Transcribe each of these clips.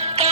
Okay.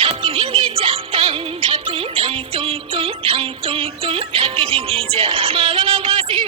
ঢাকি ঢিঙ্গি যা। Tongue ঢাকুং, Dhang, তুং তুং, Dhang, তুং তুং, ঢাকি ঢিঙ্গি যা। মালালা বাসি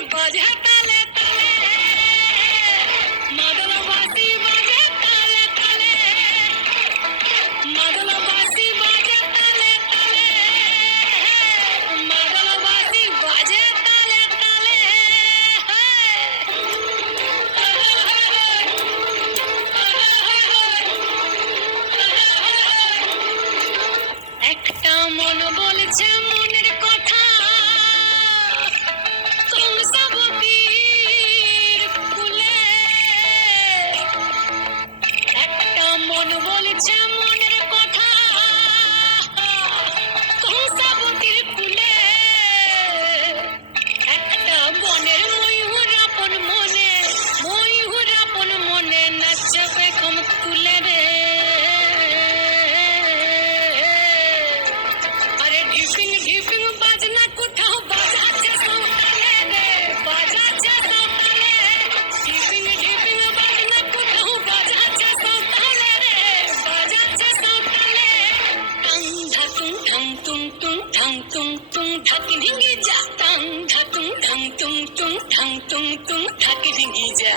তুং ঠাং তুং তুং থাকে ঢিঙ্গি যা